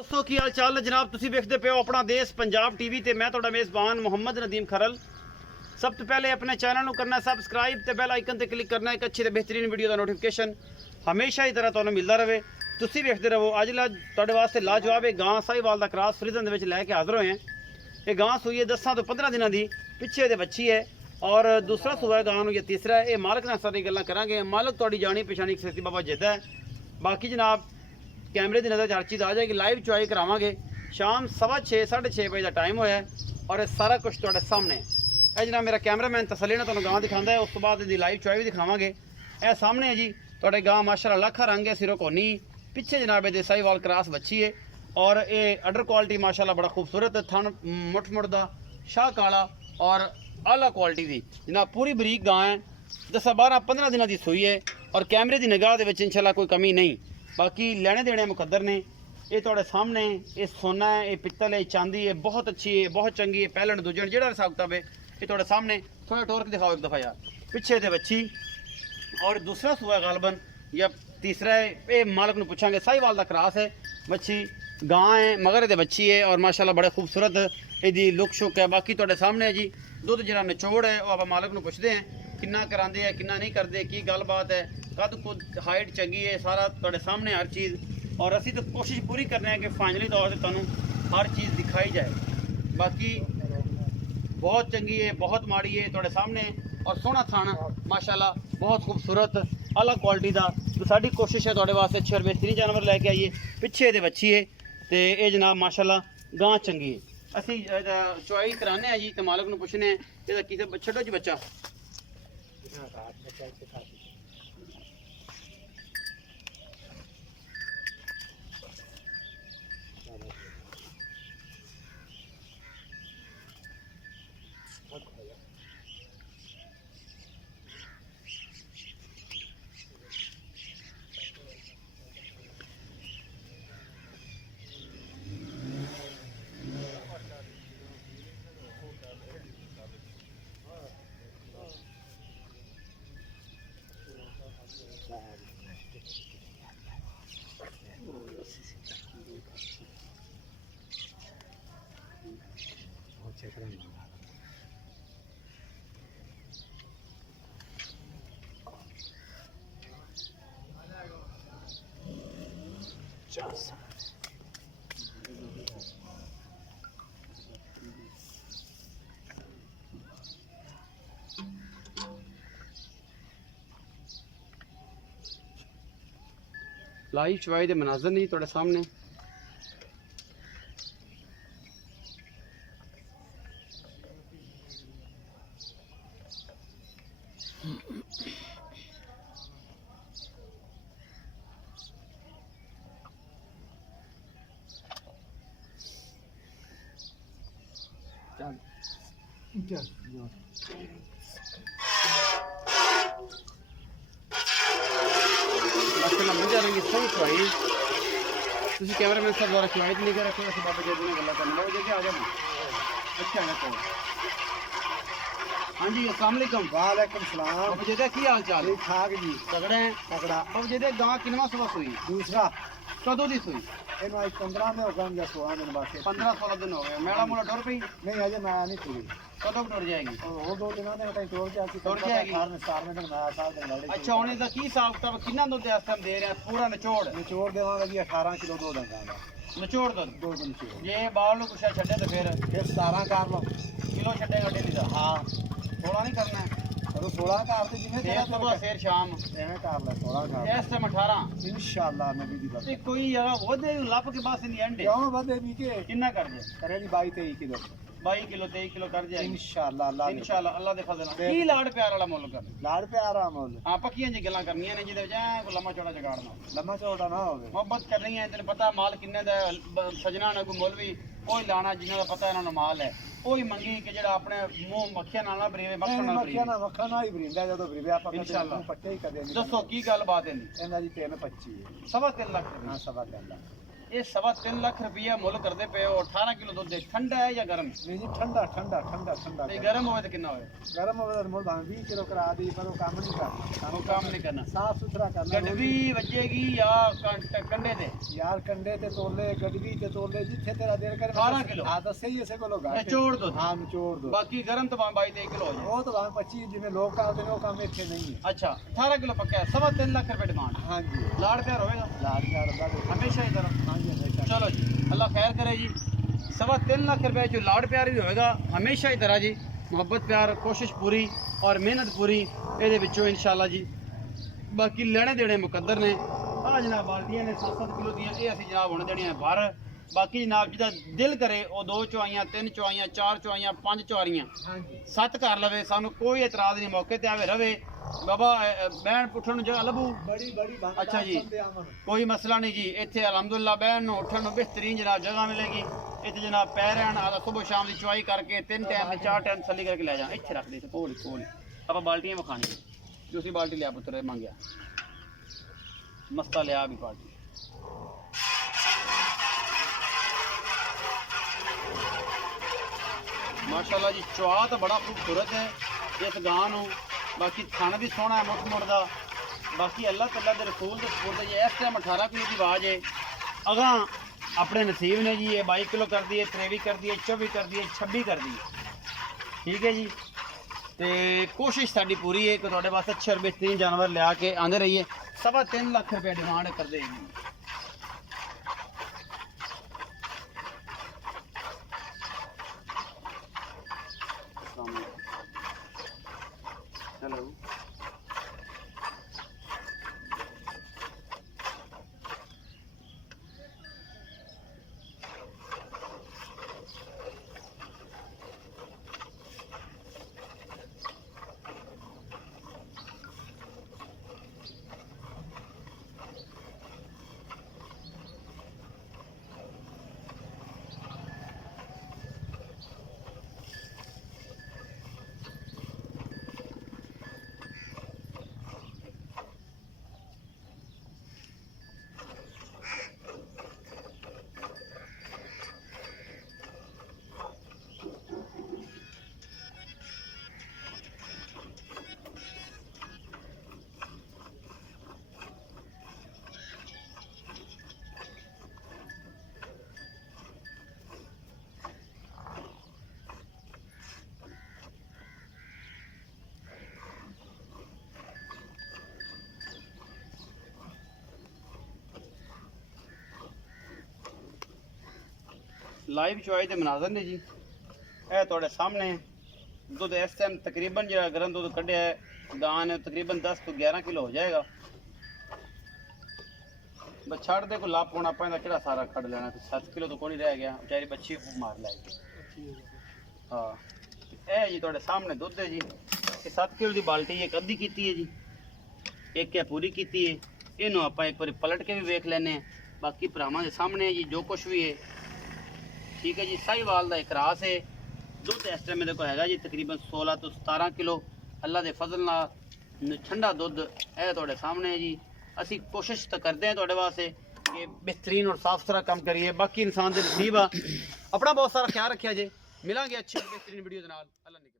दोस्तों की हाल चाल है जनाब। तुसी वेखदे पे हो अपना देश पंजाब टीवी ते मैं तुहाडा मेज़बान मुहम्मद नदीम खरल। सब तो पहले अपने चैनल को करना सबसक्राइब ते बेल आइकन ते क्लिक करना एक अच्छी ते बेहतरीन वीडियो का नोटिफिकेशन हमेशा ही तरह तुहानू मिलता रहे। तुसी वेखदे रहो। अज तुहाडे वास्ते लाजवाब एक गां साहिवाल दा क्रॉस फ्रीजन दे विच लैके हाज़र होए हैं। ये गां सूई है 10 तो 15 दिनों की, पिछे दे बच्ची है और दूसरा सूआ है गां या तीसरा है। ये मालक ने सारी गल्लां करांगे। मालक तुहाडी जानी पछानी सिरती बाबा जिद्दा है। बाकी जनाब कैमरे की नज़र हर चीज़ आ जाएगी। लाइव चुआई करावांगे। शाम 6:15 6:30 बजे का टाइम होया और सारा कुछ तुहाडे सामने है। जनाब मेरा कैमरामैन तसल्ली नाल तुहानू गां दिखांदा है। उस तो बाद इसदी लाइव चुआई भी दिखावांगे। यह सामने है जी तुहाडे गां माशाअल्लाह लखा रंग है, सिरों कोनी। पिछे जनाब ये साहिवाल क्रॉस बच्ची है और ये अडर क्वालिटी माशाअल्लाह बड़ा खूबसूरत थन मुठ मुठ दा शाह काला और आला क्वालिटी दी जनाब पूरी बरीक गां है। 10 12 15 दिनों की सूई है और कैमरे की निगाह दे विच इंशाअल्लाह कोई कमी नहीं। बाकी लेने देने मुकद्दर ने। ये थोड़े सामने ये सोना है, ये पित्तल है, चांदी है, बहुत अच्छी है, बहुत चंगी है। पहलन दूजन जो हिसाब किताब है ये थोड़े सामने। थोड़ा टोर के दिखाओ एक दफ़ा यार। पिछे दे बच्ची और दूसरा सूआ गालबन या तीसरा है। ये मालक ने पूछांगे। साहिवाल का क्रॉस है बच्ची गां है, मगर ये बच्ची है और माशाल्लाह बड़े खूबसूरत ये लुक शुक है। बाकी थोड़े सामने है जी दुध जरा निचोड़ है वो आप मालक को पुछते हैं किन्ना करांदे है किन्ना नहीं करते की गलबात है। कद कुद हाइट चंगी है, सारा तुहाडे सामने हर चीज़। और असी तो कोशिश पूरी करने हैं कि फाइनली तौर पर तुहानू हर चीज़ दिखाई जाए। बाकी बहुत चंगी है, बहुत माड़ी है तुहाडे सामने और सोहना थाना माशाल्लाह बहुत खूबसूरत अलग क्वालिटी का। तो साडी कोशिश है तुहाडे वास्ते अच्छे और बेहतरीन जानवर लैके आइए। पिछे दे बच्ची है तो ये जनाब माशाल्लाह गां चंगी है। असी चुआई कराने हैं जी तो मालक को पुछने हैं कि किसे छड्डो जी बच्चा। लाइव चुवाई दे मनाजर नहीं तुहाडे सामने। कैमरामैन साहब द्वारा चुवाई नहीं कर रखे बाबा जी ने गल्ला करना जगह आ जाना। अच्छा है। हाँ जी अस्सलाम वालेकुम। वालेकुम सलाम। बाबा जी की हाल चाल? ठीक ठाक जी। तगड़े हैं? तगड़ा। बाबा जी गां किनवा सुबह सुई? दूसरा। कदों दी सुई? इन 15 में हो गए या 16 दिन बाद। 15-16 दिन हो गए। मेला मोला डर पई? नहीं अजय मैं नहीं खुली। कदों टुर जाएगी? वो 2 दिनों में कहीं टोर जाएगी। टुर जाएगी। सार में मैं साल दिन लड़े। अच्छा होने का की हिसाब किताब कितना दूध इस टाइम दे रहे हैं? पूरा निचोड़ निचोड़ देवांगा जी 18 किलो 2 डंगा का। निचोड़ दूध 2 दिन निचोड़। ये बाल नु कुछ छड्डे तो फिर 17 कर लो किलो छड्डेगा डेली दा? हाँ 16 नहीं करना है? चलो 16 का आपसे जिन्हें फिर सुबह फिर शाम एवें कर लो 16 का। इस टाइम 18 इंशाल्लाह नबी दी बात। ये कोई जगह वो दे लप के पास नहीं एंड क्यों बदे भी के कितना कर दे? करेली 22 23 किलो 22 किलो 23 किलो कर जाएगी इंशाल्लाह। अल्लाह इंशाल्लाह अल्लाह दे फजल नाल। की लाड़ प्यार वाला मुल्क है। लाड़ प्यारा मोल। हां पक्कियां जी गल्लां करनियां ने जिदे जाए को लम्मा चौड़ा जगाड़ना लम्मा चौड़ा ना होवे। मोहब्बत करनी है तेन पता माल किन्ने दा सजना ने कोई मौलवी कोई लाना जिन्हां दा पता इन्हां नु माल है कोई मंगी कि जेड़ा अपने मुंह मक्खियां नाल ना बरीवे मक्खन नाल मक्खियां ना मक्खन ना ही बरींदा जदों बरीवे आपा इंशाल्लाह पट्टे ही कर देनी। दसो की गल बात है ਇਹਨਾਂ ਦੀ 325 3.5 लाख ਹਾਂ 3.5 ਲੱਖ। ਇਹ 3.5 ਲੱਖ ਰੁਪਇਆ ਮੁੱਲ ਕਰਦੇ ਪਏ ਹੋ 18 ਕਿਲੋ ਦੁੱਧ ਦੇ ਠੰਡਾ ਹੈ ਜਾਂ ਗਰਮ ਨਹੀਂ ਜੀ ਠੰਡਾ ਠੰਡਾ ਠੰਡਾ ਠੰਡਾ ਤੇ ਗਰਮ ਹੋਵੇ ਤਾਂ ਕਿੰਨਾ ਹੋਵੇ ਗਰਮ ਹੋਵੇ ਤਾਂ ਮੁੱਲ ਭਾਵੇਂ 20 ਕਿਲੋ ਕਰਾ ਦੀ ਪਰ ਉਹ ਕੰਮ ਨਹੀਂ ਕਰਨਾ ਉਹ ਕੰਮ ਨਹੀਂ ਕਰਨਾ ਸਾਫ ਸੁਥਰਾ ਕਰਨਾ ਗੜਵੀ ਵੱਜੇਗੀ ਜਾਂ ਕੰਡੇ ਤੇ ਯਾਰ ਕੰਡੇ ਤੇ ਤੋਲੇ ਗੜਵੀ ਤੇ ਤੋਲੇ ਜਿੱਥੇ ਤੇਰਾ ਦਿਲ ਕਰੇ 18 ਕਿਲੋ ਹਾਂ ਤਾਂ ਸਹੀ ਇਸੇ ਕੋਲੋਂ ਗਾ ਨਿਚੋੜ ਦੋ ਹਾਂ ਨਿਚੋੜ ਦੋ ਬਾਕੀ ਗਰਮ ਤਾਂ 22 ਕਿਲੋ ਹੋ ਜਾਏ ਉਹ ਤਾਂ ਭਾਵੇਂ 25 ਜਿਵੇਂ ਲੋਕ ਕਰਦੇ ਨੇ ਉਹ ਕੰਮ ਇੱਥੇ ਨਹੀਂ ਹੈ ਅੱਛਾ 18 ਕਿਲੋ ਪੱਕਿਆ 3.5 ਲੱਖ ਰੁਪਏ ਡਿਮਾਂਡ ਹਾਂਜੀ ਲਾੜ ਪਿਆਰ ਹੋਵੇਗਾ ਲਾਜ ਯਾਰ ਦਾ ਹਮੇਸ਼ਾ ਹੀ ਤਰ੍ਹਾਂ ਹਾਂਜੀ ਹਮੇਸ਼ਾ ਚਲੋ ਜੀ ਅੱਲਾ ਖੈਰ करे जी 3.5 ਲੱਖ ਰੁਪਏ ਜੋ ਲਾੜ ਪਿਆਰ ਵੀ ਹੋਵੇਗਾ ਹਮੇਸ਼ਾ ਹੀ ਤਰ੍ਹਾਂ ਜੀ ਮੁਹੱਬਤ ਪਿਆਰ ਕੋਸ਼ਿਸ਼ ਪੂਰੀ ਔਰ ਮਿਹਨਤ ਪੂਰੀ ਇਹਦੇ ਵਿੱਚੋਂ ਇਨਸ਼ਾਅੱਲਾ ਜੀ ਬਾਕੀ ਲੈਣੇ ਦੇਣੇ ਮੁਕੱਦਰ ਨੇ ਆ ਜਨਾਬ ਬਾਲਟੀਆਂ ਨੇ 7-7 ਕਿਲੋ ਦੀਆਂ ਇਹ ਅਸੀਂ ਜਨਾਬ ਹੁਣ ਦੇਣੀਆਂ ਬਾਹਰ ਬਾਕੀ ਜਨਾਬ ਜਿਹਦਾ ਦਿਲ ਕਰੇ ਉਹ 2 ਚੁਆਈਆਂ 3 ਚੁਆਈਆਂ 4 ਚੁਆਈਆਂ 5 ਚੁਆਰੀਆਂ ਹਾਂਜੀ 7 ਕਰ ਲਵੇ ਸਾਨੂੰ ਕੋਈ ਇਤਰਾਜ਼ ਨਹੀਂ ਮੌਕੇ ਤੇ ਆਵੇ ਰਵੇ ਬਾਬਾ ਬਹਿਣ ਪੁੱਠਣ ਨੂੰ ਜਗ੍ਹਾ ਲੱਭੂ ਬੜੀ ਬੜੀ ਅੱਛਾ ਜੀ ਕੋਈ ਮਸਲਾ ਨਹੀਂ ਜੀ ਇੱਥੇ ਅਲਹਮਦੁਲਿਲਾ ਬਹਿਣ ਨੂੰ ਉੱਠਣ ਨੂੰ ਬਿਹਤਰੀਨ ਜਨਾਬ ਜਗ੍ਹਾ ਮਿਲੇਗੀ ਇੱਥੇ ਜਨਾਬ ਪੈ ਰਹਿਣ ਆਦਾ ਸਵੇਰ ਸ਼ਾਮ ਦੀ ਚੁਆਈ ਕਰਕੇ 3 ਟਾਈਮ ਤੇ 4 ਟਾਈਮ ਥੱਲੀ ਕਰਕੇ ਲੈ ਜਾ ਇੱਥੇ ਰੱਖ ਦੇ ਕੋਲ ਕੋਲ ਆਪਾਂ ਬਾਲਟੀਆਂ ਵਿਖਾਣੀ ਦੂਸਰੀ ਬਾਲਟੀ ਲਿਆ ਪੁੱਤਰ ਮੰਗਿਆ ਮਸਤਾ ਲਿਆ ਵੀ ਬਾਲਟੀ माशाल्लाह जी चुआ तो बड़ा खूबसूरत है इस गां नूं बाकी थन भी सोहना है मुठ मुठ दा बाकी अल्लाह तआला दे रसूल दे सपुर्द जी इस टाइम 18 किलो की आवाज़ है अगां अपने नसीब ने जी ये 22 किलो कर दी है 23 कर दी है 24 कर दी है 26 कर दी है ठीक है जी तो कोशिश साडी पूरी है कि तुहाडे वास्ते अच्छे और बेहतरीन जानवर लिया के आंदे रहिए 3.5 लाख रुपये डिमांड कर दे हेलो लाइव चुआई के मनाजर ने जी यह थोड़े सामने दुध इस टाइम तकरीबन जो गर्म दुध कढ़िया है गां ने तकरीबन 10 तो 11 किलो हो जाएगा बस छड़ दे को लाभ पाना पैदा कि सारा कढ़ लेना 7 किलो तो कोई रह गया बेचारी बच्ची मार लाएगी हाँ यह जी थोड़े सामने दुध है जी 7 किलो की बाल्टी एक अद्धी की है जी एक क्या पूरी की है इनू आप एक बार पलट के भी वेख लेने बाकी भरावां के सामने है जी जो कुछ भी है ठीक है जी साहिवाल का एक रास है दुध इस टाइम मेरे को है जी तकरीबन 16 तो 17 किलो अल्लाह के फजल नाल ठंडा दुध है थोड़े सामने है जी असी कोशिश तो करते हैं थोड़े वास्ते कि बेहतरीन और साफ सुथरा काम करिए बाकी इंसान के नसीब आ अपना बहुत सारा ख्याल रखिया जे मिलांगे अच्छी बेहतरीन वीडियो के नाल अल्लाह